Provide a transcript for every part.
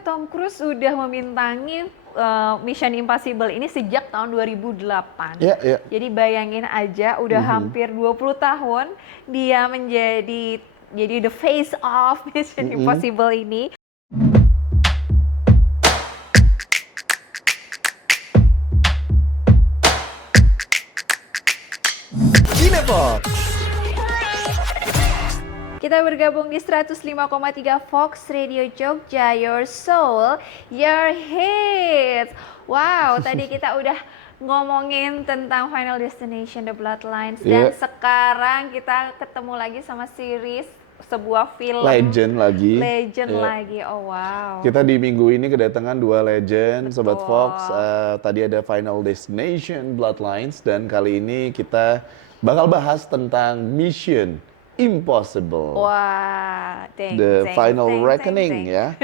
Tom Cruise sudah memintangi Mission Impossible ini sejak tahun 2008. Jadi bayangin aja udah hampir 20 tahun dia menjadi the face of Mission Impossible ini. Cinefox. Kita bergabung di 105,3 Fox Radio Jogja, your soul, your hits. Wow, tadi kita udah ngomongin tentang Final Destination, The Bloodlines, dan sekarang kita ketemu lagi sama series sebuah film Legend lagi. Oh wow. Kita di minggu ini kedatangan dua legend. Betul. Sobat Fox. Tadi ada Final Destination, Bloodlines, dan kali ini kita bakal bahas tentang Mission Impossible. Wah, The Final Reckoning. Ya.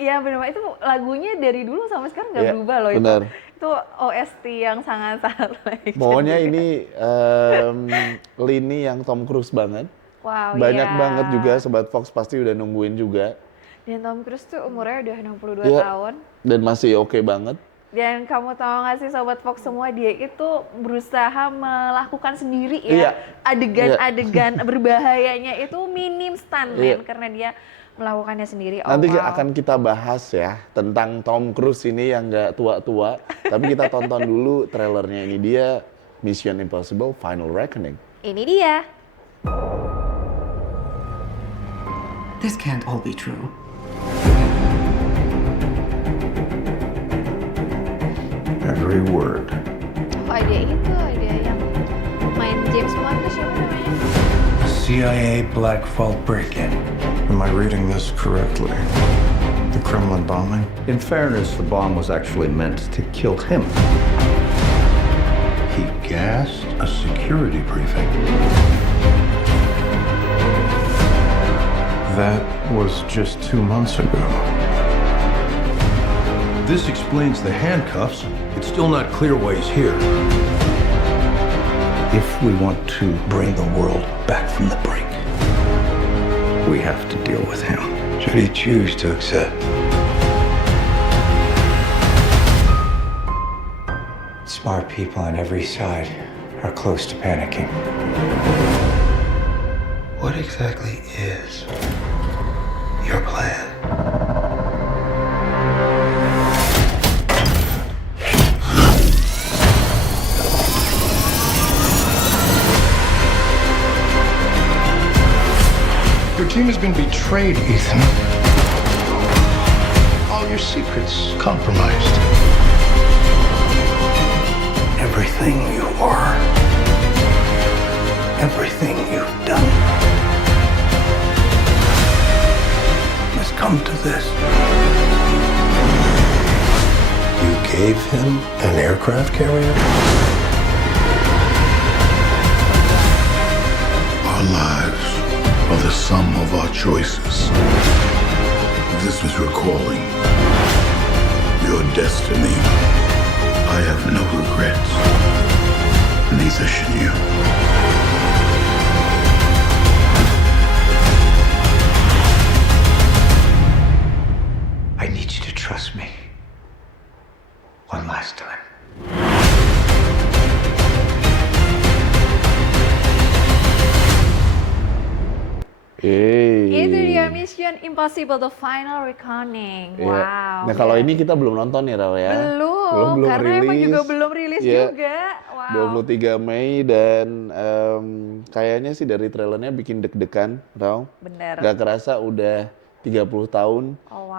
Ya benar, itu lagunya dari dulu sampai sekarang nggak berubah loh. Bener. Itu OST yang sangat-sangat legend. Pokoknya ini lini yang Tom Cruise banget. Wow, banyak banget juga Sobat Fox pasti udah nungguin juga. Dan Tom Cruise tuh umurnya udah 62 tahun. Dan masih oke banget. Dan kamu tahu nggak sih Sobat Fox semua, dia itu berusaha melakukan sendiri ya adegan-adegan berbahayanya itu minim stuntman karena dia melakukannya sendiri. Nanti akan kita bahas ya tentang Tom Cruise ini yang nggak tua-tua. Tapi kita tonton dulu trailernya. Ini dia Mission Impossible Final Reckoning. Ini dia. This can't all be true. Every word. Oh, ada yang main James Bond tuh siapa namanya? CIA Black Vault break-in. Am I reading this correctly? The Kremlin bombing? In fairness, the bomb was actually meant to kill him. He gassed a security briefing. That was just 2 months ago. This explains the handcuffs. It's still not clear why he's here. If we want to bring the world back from the brink, we have to deal with him. Should he choose to accept? Smart people on every side are close to panicking. What exactly is your plan? Your team has been betrayed, Ethan. All your secrets compromised. Everything you are, everything you've done, has come to this. You gave him an aircraft carrier? Our lives are the sum of our choices. This is your calling, your destiny. I have no regrets. Neither should you. I need you to trust me. One last time. Itu dia Mission Impossible The Final Reckoning. Wow. Nah kalau ini kita belum nonton nih Rao ya. Belum karena emang juga belum rilis juga. Wow. 23 Mei dan kayaknya sih dari trailernya bikin deg-degan Rao. Bener. Gak kerasa udah 30 tahun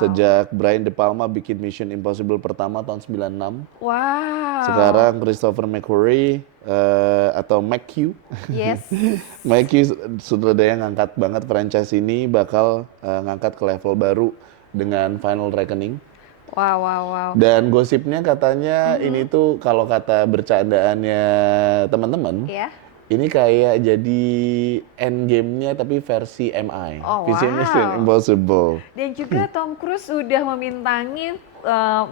sejak Brian De Palma bikin Mission Impossible pertama tahun 96. Wow. Sekarang Christopher McQuarrie atau McQ. Yes. McQ sutradara yang ngangkat banget franchise ini, bakal ngangkat ke level baru dengan Final Reckoning. Wow. Dan gosipnya katanya ini tuh kalau kata bercandaannya teman-teman, ini kayak jadi endgame-nya tapi versi MI, visi Mission Impossible. Dan juga Tom Cruise sudah memintangi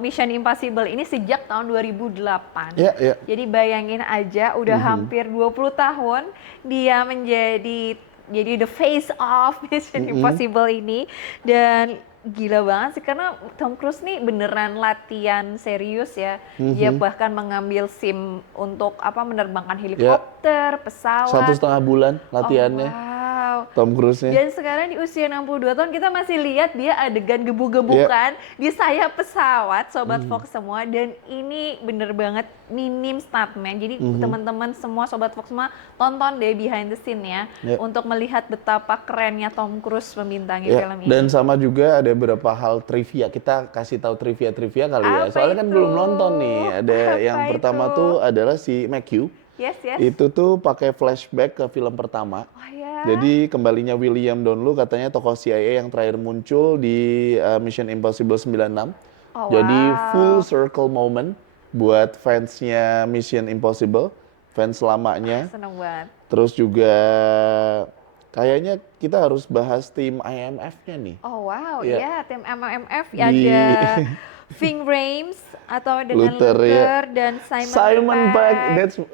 Mission Impossible ini sejak tahun 2008. Jadi bayangin aja udah hampir 20 tahun dia menjadi the face of Mission Impossible ini. Dan gila banget sih karena Tom Cruise nih beneran latihan serius ya. Dia bahkan mengambil SIM untuk menerbangkan helikopter, pesawat. 1,5 bulan latihannya. Oh, wow. Tom Cruise-nya. Dan sekarang di usia 62 tahun kita masih lihat dia adegan gebuk-gebukan di sayap pesawat, Sobat Fox semua. Dan ini bener banget minim stuntman. Jadi teman-teman semua Sobat Fox semua tonton deh behind the scene ya. Untuk melihat betapa kerennya Tom Cruise membintangi film ini. Dan sama juga ada beberapa hal trivia. Kita kasih tahu trivia kali ya. Soalnya kan belum nonton nih. Ada yang pertama tuh adalah si McHugh. Yes. Itu tuh pakai flashback ke film pertama. Oh ya. Jadi kembalinya William Donlu katanya tokoh CIA yang terakhir muncul di Mission Impossible 96. Oh, Jadi wow. full circle moment buat fansnya Mission Impossible, fans lamanya. Seneng banget. Terus juga kayaknya kita harus bahas tim IMF-nya nih. Oh wow, Ya. ya tim MMF ada Ving Rhames atau dengan Luther, Luther ya. dan Simon Pegg,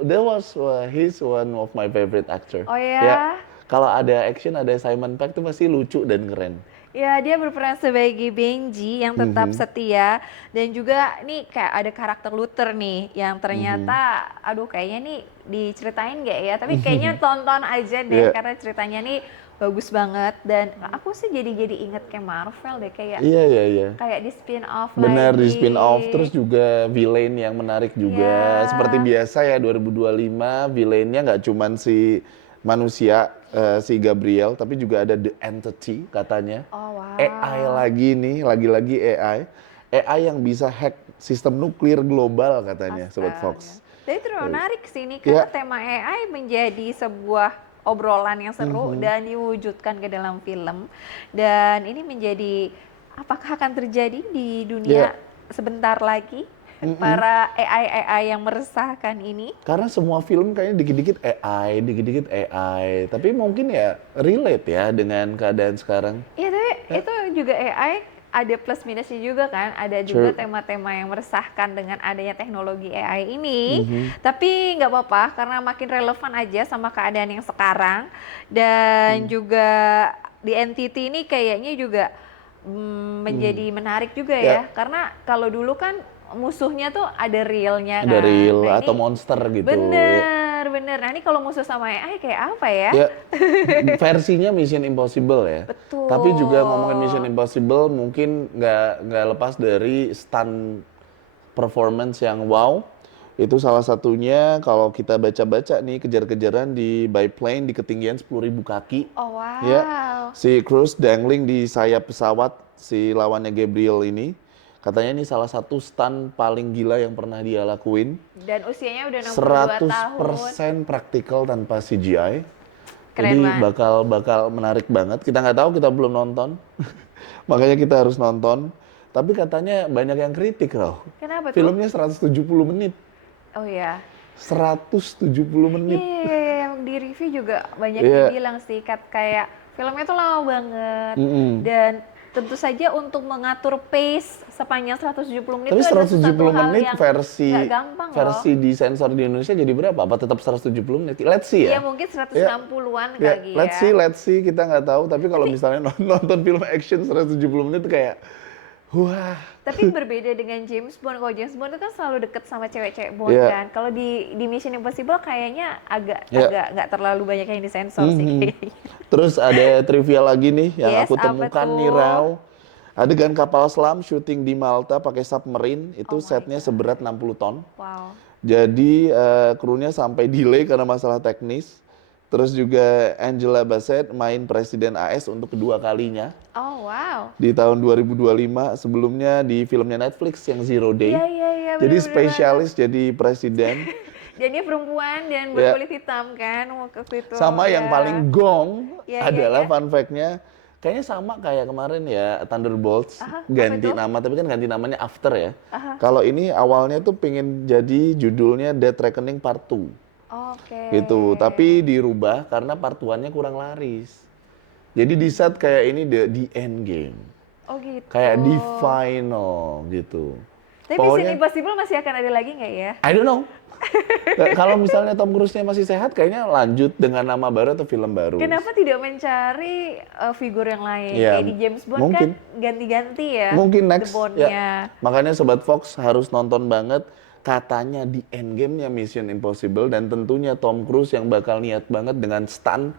that was he's one of my favorite actor. Oh ya? Kalau ada action ada Simon Pegg tuh pasti lucu dan keren. Ya, dia berperan sebagai Benji yang tetap setia dan juga nih kayak ada karakter Luther nih yang ternyata aduh kayaknya nih diceritain nggak ya? Tapi kayaknya tonton aja deh karena ceritanya nih bagus banget dan aku sih jadi inget kayak Marvel deh kayak Iya. kayak di spin off Benar, lagi. di spin off terus juga villain yang menarik juga. Ya. Seperti biasa ya 2025 villainnya nggak cuman si manusia si Gabriel tapi juga ada The Entity katanya. Oh wow. AI lagi nih, lagi-lagi AI. AI yang bisa hack sistem nuklir global katanya, Sobat Fox. Jadi itu menarik sih ini karena Ya. tema AI menjadi sebuah obrolan yang seru dan diwujudkan ke dalam film. Dan ini menjadi apakah akan terjadi di dunia sebentar lagi para AI yang meresahkan ini? Karena semua film kayaknya dikit-dikit AI. Tapi mungkin ya relate ya dengan keadaan sekarang. Iya, tapi itu juga AI ada plus minusnya juga kan. Ada juga tema-tema yang meresahkan dengan adanya teknologi AI ini. Tapi nggak apa-apa karena makin relevan aja sama keadaan yang sekarang. Dan juga di NTT ini kayaknya juga menjadi menarik juga ya. Karena kalau dulu kan musuhnya tuh ada realnya kan. Ada real Nah, atau ini monster gitu. Bener. Nah ini kalau musuh sama AI kayak apa ya? Ya, versinya Mission Impossible ya. Betul. Tapi juga ngomongin Mission Impossible mungkin nggak lepas dari stunt performance yang wow. Itu salah satunya kalau kita baca-baca nih kejar-kejaran di biplane di ketinggian 10.000 kaki. Oh wow. Ya, si Cruise dangling di sayap pesawat si lawannya Gabriel ini. Katanya ini salah satu stunt paling gila yang pernah dia lakuin. Dan usianya udah 62 tahun. 100% praktikal tanpa CGI. Keren Jadi banget. bakal menarik banget. Kita nggak tahu, kita belum nonton. Makanya kita harus nonton. Tapi katanya banyak yang kritik loh. Kenapa tuh? Filmnya 170 menit. Oh ya. 170 menit. Iya, yang di review juga banyak Iya. yang bilang sih kayak filmnya tuh lama banget. Dan tentu saja untuk mengatur pace sepanjang 170 menit Tapi itu adalah 170 sesuatu hal menit yang versi nggak gampang versi di sensor di Indonesia jadi berapa? Apa tetap 170 menit? Let's see Iya ya. mungkin 160-an Ya, kali let's see, kita nggak tahu. Tapi kalau misalnya nonton film action 170 menit itu kayak, wah. Tapi berbeda dengan James Bond. Kalau James Bond itu kan selalu deket sama cewek-cewek Bond Iya. kan. Kalau di Mission Impossible kayaknya agak Iya. nggak terlalu banyak yang disensor sih kayaknya. Terus ada trivia lagi nih yang Yes, aku apa temukan tuh? nih Rao. Adegan kapal selam syuting di Malta pakai submarine itu setnya seberat 60 ton. Wow. Jadi krunya sampai delay karena masalah teknis. Terus juga Angela Bassett main Presiden AS untuk kedua kalinya Oh wow. di tahun 2025. Sebelumnya di filmnya Netflix yang Zero Day. Iya. Jadi bener-bener. spesialis jadi presiden. Dan dia perempuan dan berkulit hitam kan waktu itu. Sama yang ya. paling gong Iya, adalah iya. fun fact-nya. Kayaknya sama kayak kemarin ya Thunderbolts ganti apa itu? nama tapi kan ganti namanya After ya. Kalau ini awalnya tuh pengen jadi judulnya Death Reckoning Part 2 Oke. gitu. Tapi dirubah karena Part 1-nya kurang laris. Jadi di set kayak ini the end game. Oh gitu. Kayak di final gitu. Tapi Mission Impossible masih akan ada lagi nggak ya? I don't know. Kalau misalnya Tom Cruise-nya masih sehat, kayaknya lanjut dengan nama baru atau film baru. Kenapa tidak mencari figur yang lain? Ya, kayak di James Bond mungkin. kan ganti-ganti ya. Mungkin next. The Bond-nya. Ya. Makanya Sobat Fox harus nonton banget. Katanya di endgame-nya Mission Impossible dan tentunya Tom Cruise yang bakal niat banget dengan stunt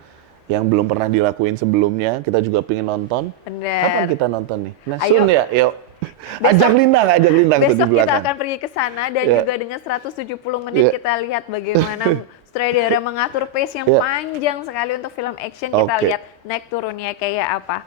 yang belum pernah dilakuin sebelumnya. Kita juga pengen nonton. Bener. Kapan kita nonton nih? Nah, Ayo. soon ya, yuk. Ajak Lintang tuh di Besok belakang. kita akan pergi ke sana dan Yeah. juga dengan 170 menit kita lihat bagaimana sutradara mengatur pace yang panjang sekali untuk film action. Kita lihat naik turunnya kayak apa.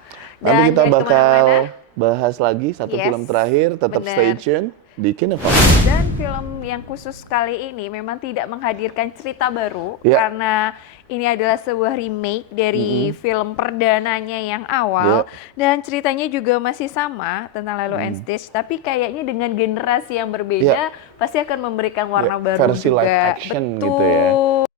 Dan nanti kita jangan bakal kemana-mana. bahas lagi satu film terakhir. Tetap stay tune di Kinefox. Dan film yang khusus kali ini memang tidak menghadirkan cerita baru karena ini adalah sebuah remake dari film perdananya yang awal dan ceritanya juga masih sama tentang Lilo and Stitch, tapi kayaknya dengan generasi yang berbeda pasti akan memberikan warna baru versi juga. live action Betul. gitu ya.